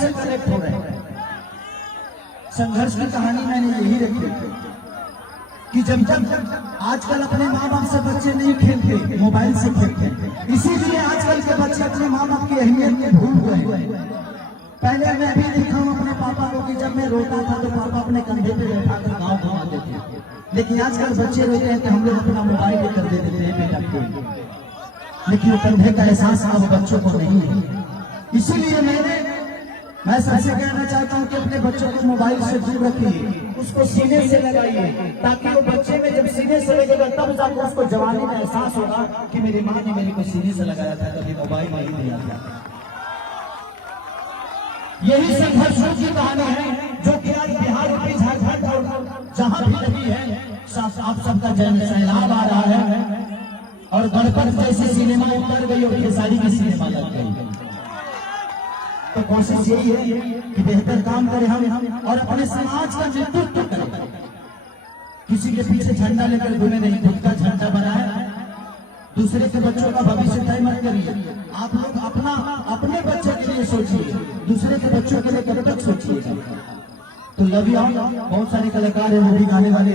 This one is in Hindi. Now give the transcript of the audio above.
से कनेक्ट हो रहे हैं। संघर्ष की कहानी मैंने यही रखी कि जब आजकल अपने माँ बाप से बच्चे नहीं खेलते, मोबाइल से खेलते हैं। इसीलिए आजकल के बच्चे अपने माँ बाप की अहमियत में भूल गए। पहले मैं भी देखा हूँ अपने पापा को कि जब मैं रोता था तो पापा अपने कंधे पे बैठा कर गाँव घुमाते थे, लेकिन आजकल बच्चे रोते हैं तो हम लोग अपना मोबाइल लेकर दे देते हैं बेटा को, लेकिन कंधे का एहसास अब बच्चों को नहीं है। इसीलिए मैं सबसे कहना चाहता हूँ कि अपने बच्चों को मोबाइल से दूर रखिए, उसको सीने से लगाइए, ताकि वो बच्चे में जब सीने से लगेगा तब जाकर उसको जवानी में एहसास होगा कि मेरी माँ ने मेरे को सीने से लगाया था, कभी मोबाइल नहीं दिया था। यही संघर्षों की कहानी है जो कि आज बिहार की झारखंड और जहां भी लगी है, आप सबका जन सैलाब आ रहा है। और गणपत जैसी सिनेमा उतर गई और खेसारी की सिनेमा लग गई। तो कोशिश यही है कि बेहतर काम करें हम और अपने समाज का नेतृत्व करें। किसी के पीछे झंडा लेकर घूमे नहीं, खुद का झंडा बनाए, दूसरे के बच्चों का भविष्य तय मत करिए। आप लोग अपने बच्चे के लिए सोचिए, दूसरे के बच्चों के लिए कब तक सोचिए। तो अभी बहुत सारे कलाकार हैं वो भी गाने वाले